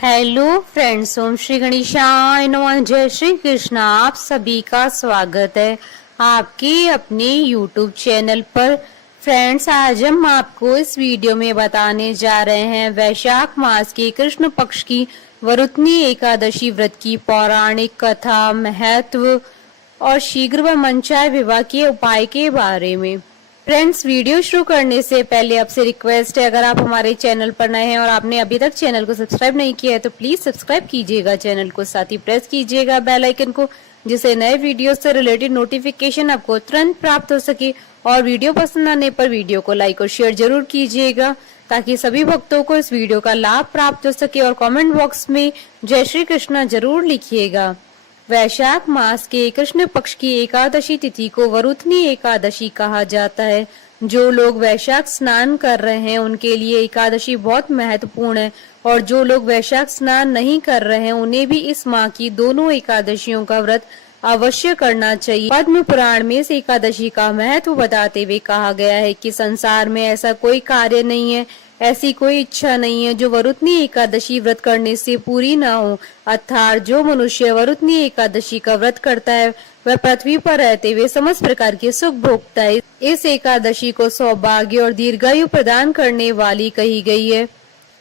Hello friends, ओम श्री गणेशाय नमः। जय श्री कृष्ण। आप सभी का स्वागत है आपके अपने यूट्यूब चैनल पर। फ्रेंड्स, आज हम आपको इस वीडियो में बताने जा रहे हैं वैशाख मास के कृष्ण पक्ष की वरुथनी एकादशी व्रत की पौराणिक कथा, महत्व और शीघ्र व मनचाहे विवाह के उपाय के बारे में। फ्रेंड्स, वीडियो शुरू करने से पहले आपसे रिक्वेस्ट है, अगर आप हमारे चैनल पर नए हैं और आपने अभी तक चैनल को सब्सक्राइब नहीं किया है तो प्लीज सब्सक्राइब कीजिएगा चैनल को, साथ ही प्रेस कीजिएगा बेल आइकन को, जिससे नए वीडियो से रिलेटेड नोटिफिकेशन आपको तुरंत प्राप्त हो सके। और वीडियो पसंद आने पर वीडियो को लाइक और शेयर जरूर कीजिएगा ताकि सभी भक्तों को इस वीडियो का लाभ प्राप्त हो सके। और कमेंट बॉक्स में जय श्री कृष्ण जरूर लिखिएगा। वैशाख मास के कृष्ण पक्ष की एकादशी तिथि को वरुथनी एकादशी कहा जाता है। जो लोग वैशाख स्नान कर रहे हैं उनके लिए एकादशी बहुत महत्वपूर्ण है, और जो लोग वैशाख स्नान नहीं कर रहे हैं उन्हें भी इस माह की दोनों एकादशियों का व्रत अवश्य करना चाहिए। पद्म पुराण में इस एकादशी का महत्व बताते हुए कहा गया है कि संसार में ऐसा कोई कार्य नहीं है, ऐसी कोई इच्छा नहीं है जो वरुथनी एकादशी व्रत करने से पूरी न हो। अर्थात जो मनुष्य वरुथनी एकादशी का व्रत करता है वह पृथ्वी पर रहते हुए समस्त प्रकार के सुख भोगता है। इस एकादशी को सौभाग्य और दीर्घायु प्रदान करने वाली कही गई है।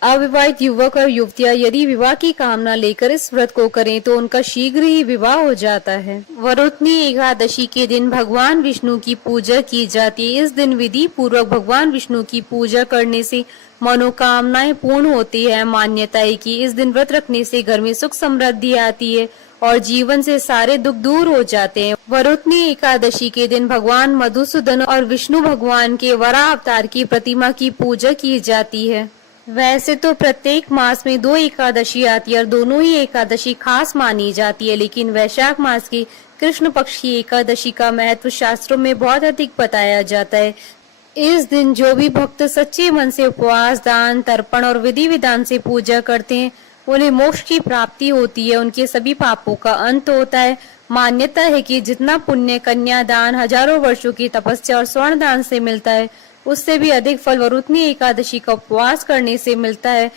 अविवाहित युवक और युवतियां यदि विवाह की कामना लेकर इस व्रत को करें तो उनका शीघ्र ही विवाह हो जाता है। वरुथनी एकादशी के दिन भगवान विष्णु की पूजा की जाती है। इस दिन विधि पूर्वक भगवान विष्णु की पूजा करने से मनोकामनाएं पूर्ण होती है। मान्यता है कि इस दिन व्रत रखने से घर में सुख समृद्धि आती है और जीवन से सारे दुख दूर हो जाते हैं। वरुथनी एकादशी के दिन भगवान मधुसूदन और विष्णु भगवान के वराह अवतार की प्रतिमा की पूजा की जाती है। वैसे तो प्रत्येक मास में 2 एकादशी आती है और दोनों ही एकादशी खास मानी जाती है, लेकिन वैशाख मास की कृष्ण पक्ष की एकादशी का महत्व शास्त्रों में बहुत अधिक बताया जाता है। इस दिन जो भी भक्त सच्चे मन से उपवास, दान, तर्पण और विधि विधान से पूजा करते हैं उन्हें मोक्ष की प्राप्ति होती है, उनके सभी पापों का अंत होता है। मान्यता है कि जितना पुण्य कन्यादान, हजारों वर्षों की तपस्या और स्वर्ण दान से मिलता है उससे भी अधिक फल वरुथनी एकादशी का उपवास करने से मिलता है।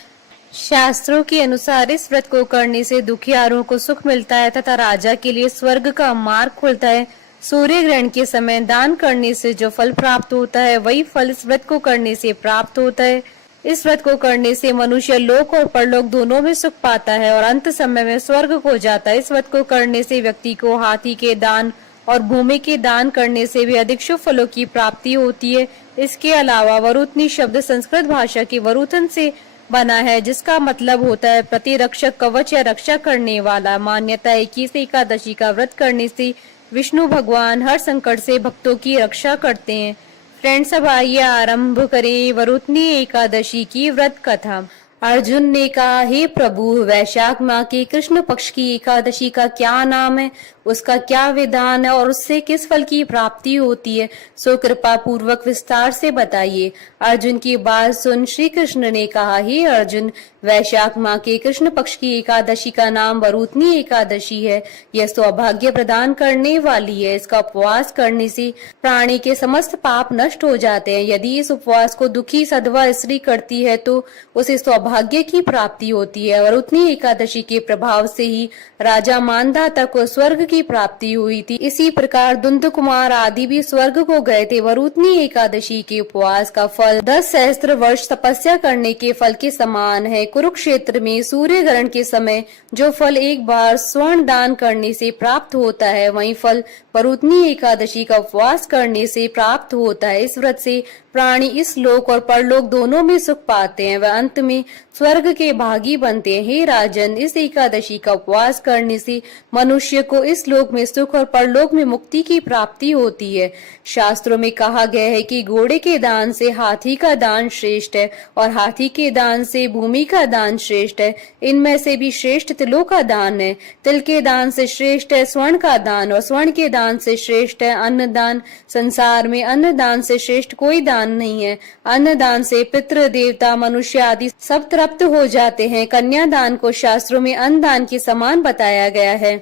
शास्त्रों के अनुसार इस व्रत को करने से दुखियारों को सुख मिलता है तथा राजा के लिए स्वर्ग का मार्ग खुलता है। सूर्य ग्रहण के समय दान करने से जो फल प्राप्त होता है वही फल इस व्रत को करने से प्राप्त होता है। इस व्रत को करने से मनुष्य लोक और परलोक दोनों में सुख पाता है और अंत समय में स्वर्ग को जाता है। इस व्रत को करने से व्यक्ति को हाथी के दान और भूमि के दान करने से भी अधिक शुभ फलों की प्राप्ति होती है। इसके अलावा वरुथनी शब्द संस्कृत भाषा के वरुथन से बना है, जिसका मतलब होता है प्रतिरक्षक, कवच या रक्षा करने वाला। मान्यता है कि इस एकादशी का व्रत करने से विष्णु भगवान हर संकट से भक्तों की रक्षा करते हैं। फ्रेंड्स, अब आइए आरंभ करें वरुथनी एकादशी की व्रत कथा। अर्जुन ने कहा, हे प्रभु, वैशाख माह के कृष्ण पक्ष की एकादशी का क्या नाम है, उसका क्या विधान है और उससे किस फल की प्राप्ति होती है, सो कृपा पूर्वक विस्तार से बताइए। अर्जुन की बात सुन श्री कृष्ण ने कहा, हे अर्जुन, वैशाख माह के कृष्ण पक्ष की एकादशी का नाम वरुथनी एकादशी है। यह सौभाग्य प्रदान करने वाली है। इसका उपवास करने से प्राणी के समस्त पाप नष्ट हो जाते हैं। यदि इस उपवास को दुखी सधवा स्त्री करती है तो उसे सौभाग्य की प्राप्ति होती है। वरुथनी एकादशी के प्रभाव से ही राजा मानधाता को स्वर्ग की प्राप्ति हुई थी। इसी प्रकार दुंदु कुमार आदि भी स्वर्ग को गए थे। वरुथनी एकादशी के उपवास का फल 10 सहस्त्र वर्ष तपस्या करने के फल के समान है। कुरुक्षेत्र में सूर्य ग्रहण के समय जो फल एक बार स्वर्ण दान करने से प्राप्त होता है, वही फल वरुथनी एकादशी का उपवास करने से प्राप्त होता है। इस व्रत से प्राणी इस लोक और परलोक दोनों में सुख पाते हैं, वह अंत में स्वर्ग के भागी बनते हैं। हे राजन, इस एकादशी का उपवास करने से मनुष्य को इस लोक में सुख और परलोक में मुक्ति की प्राप्ति होती है। शास्त्रों में कहा गया है कि घोड़े के दान से हाथी का दान श्रेष्ठ है और हाथी के दान से भूमि का दान श्रेष्ठ है। इनमें से भी श्रेष्ठ तिलों का दान है। तिल के दान से श्रेष्ठ है स्वर्ण का दान और स्वर्ण के दान से श्रेष्ठ है अन्न दान। संसार में अन्न दान से श्रेष्ठ कोई दान नहीं है। अन्न दान से पितृ, देवता, मनुष्य आदि सब तृप्त हो जाते हैं। कन्या दान को शास्त्रों में अन्न दान के समान बताया गया है।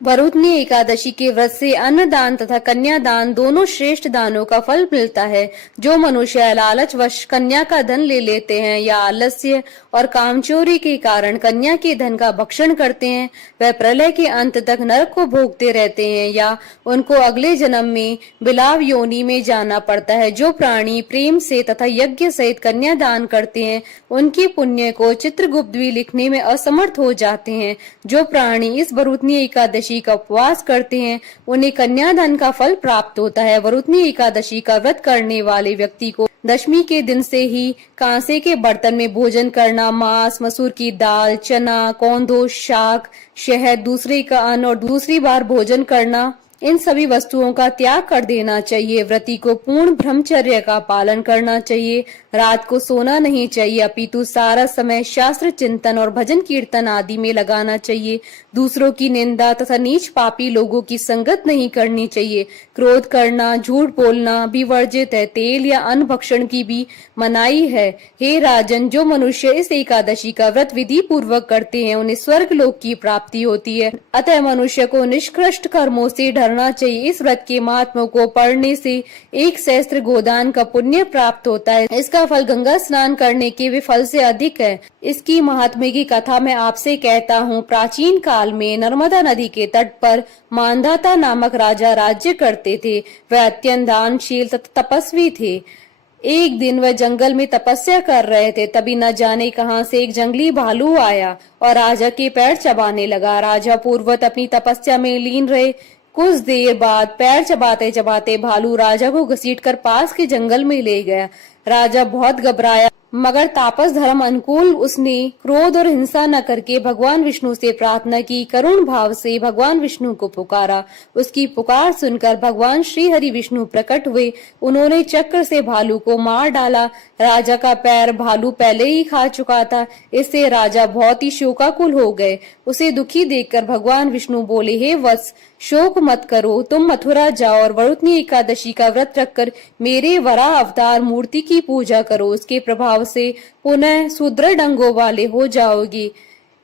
वरुथनी एकादशी के व्रत से अन्नदान तथा कन्यादान दोनों श्रेष्ठ दानों का फल मिलता है। जो मनुष्य लालचवश कन्या का धन ले लेते हैं या आलस्य और कामचोरी के कारण कन्या के धन का भक्षण करते हैं, वह प्रलय के अंत तक नरक को भोगते रहते हैं या उनको अगले जन्म में बिलाव योनि में जाना पड़ता है। जो प्राणी प्रेम से तथा यज्ञ सहित कन्यादान करते हैं, उनके पुण्य को चित्रगुप्त भी लिखने में असमर्थ हो जाते हैं। जो प्राणी इस वरुथनी एकादशी का उपवास करते हैं, उन्हें कन्यादान का फल प्राप्त होता है। वरुथनी एकादशी का व्रत करने वाले व्यक्ति को दशमी के दिन से ही कांसे के बर्तन में भोजन करना, मांस, मसूर की दाल, चना, कौंधो, शाक, शहद, दूसरे का अन्न और दूसरी बार भोजन करना, इन सभी वस्तुओं का त्याग कर देना चाहिए। व्रती को पूर्ण ब्रह्मचर्य का पालन करना चाहिए। रात को सोना नहीं चाहिए, अपितु सारा समय शास्त्र चिंतन और भजन कीर्तन आदि में लगाना चाहिए। दूसरों की निंदा तथा नीच पापी लोगों की संगत नहीं करनी चाहिए। क्रोध करना, झूठ बोलना भी वर्जित है। तेल या अन्न भक्षण की भी मनाही है। हे राजन, जो मनुष्य इस एकादशी का व्रत विधि पूर्वक करते हैं, उन्हें स्वर्ग लोक की प्राप्ति होती है। अतः मनुष्य को निष्कृष्ट कर्मों से डरना चाहिए। इस व्रत के महात्म्य को पढ़ने से 1 सहस्त्र गोदान का पुण्य प्राप्त होता है। इसका फल गंगा स्नान करने के भी फल से अधिक है। इसकी महात्म्य की कथा मैं आपसे कहता हूँ। प्राचीन काल में नर्मदा नदी के तट पर मानधाता नामक राजा राज्य करते थे। वह अत्यंत दानशील तथा तपस्वी थे। एक दिन वह जंगल में तपस्या कर रहे थे, तभी न जाने कहां से एक जंगली भालू आया और राजा के पैर चबाने लगा। राजा पूर्ववत अपनी तपस्या में लीन रहे। कुछ देर बाद पैर चबाते चबाते भालू राजा को घसीटकर पास के जंगल में ले गया। राजा बहुत घबराया, मगर तापस धर्म अनुकूल उसने क्रोध और हिंसा न करके भगवान विष्णु से प्रार्थना की। करुण भाव से भगवान विष्णु को पुकारा। उसकी पुकार सुनकर भगवान श्री हरि विष्णु प्रकट हुए। उन्होंने चक्र से भालू को मार डाला। राजा का पैर भालू पहले ही खा चुका था। इससे राजा बहुत ही शोकाकुल हो गए। उसे दुखी देखकर भगवान विष्णु बोले, हे वत्स, शोक मत करो। तुम मथुरा जाओ और वरुथनी एकादशी का व्रत रखकर मेरे वराह अवतार मूर्ति की पूजा करो। उसके प्रभाव से पुनः सुदृढ़ अंगों वाले हो जाओगी।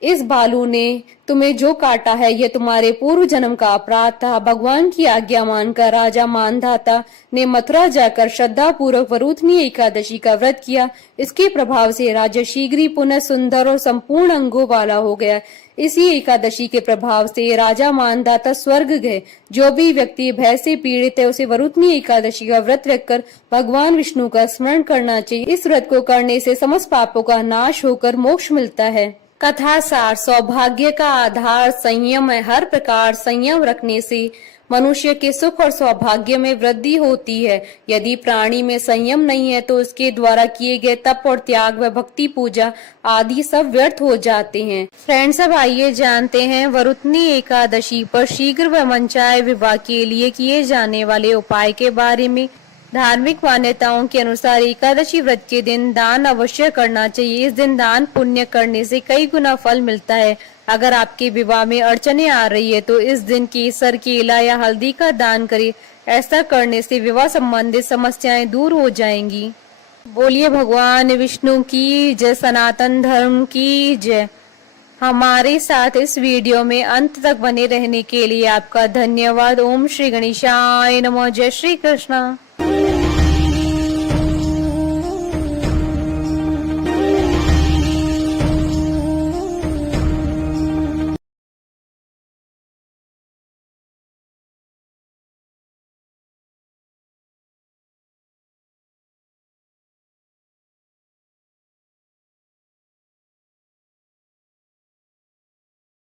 इस भालू ने तुम्हें जो काटा है, यह तुम्हारे पूर्व जन्म का अपराध था। भगवान की आज्ञा मानकर राजा मानधाता ने मथुरा जाकर श्रद्धा पूर्वक वरुथनी एकादशी का व्रत किया। इसके प्रभाव से राजा शीघ्र ही पुनः सुंदर और संपूर्ण अंगों वाला हो गया। इसी एकादशी के प्रभाव से राजा मानधाता स्वर्ग गए। जो भी व्यक्ति भय से पीड़ित है, उसे वरुथनी एकादशी का व्रत रखकर भगवान विष्णु का स्मरण करना चाहिए। इस व्रत को करने से समस्त पापों का नाश होकर मोक्ष मिलता है। कथा सार, सौभाग्य का आधार संयम है। हर प्रकार संयम रखने से मनुष्य के सुख और सौभाग्य में वृद्धि होती है। यदि प्राणी में संयम नहीं है तो उसके द्वारा किए गए तप और त्याग व भक्ति पूजा आदि सब व्यर्थ हो जाते हैं। फ्रेंड्स, अब आइए जानते हैं वरुथनी एकादशी पर शीघ्र व मनचाहे विवाह के लिए किए जाने वाले उपाय के बारे में। धार्मिक मान्यताओं के अनुसार एकादशी व्रत के दिन दान अवश्य करना चाहिए। इस दिन दान पुण्य करने से कई गुना फल मिलता है। अगर आपके विवाह में अड़चने आ रही है तो इस दिन केसर, केला या हल्दी का दान करें। ऐसा करने से विवाह संबंधित समस्याएं दूर हो जाएंगी। बोलिए भगवान विष्णु की जय, सनातन धर्म की जय। हमारे साथ इस वीडियो में अंत तक बने रहने के लिए आपका धन्यवाद। ओम श्री गणेशाय नमः। जय श्री कृष्णा।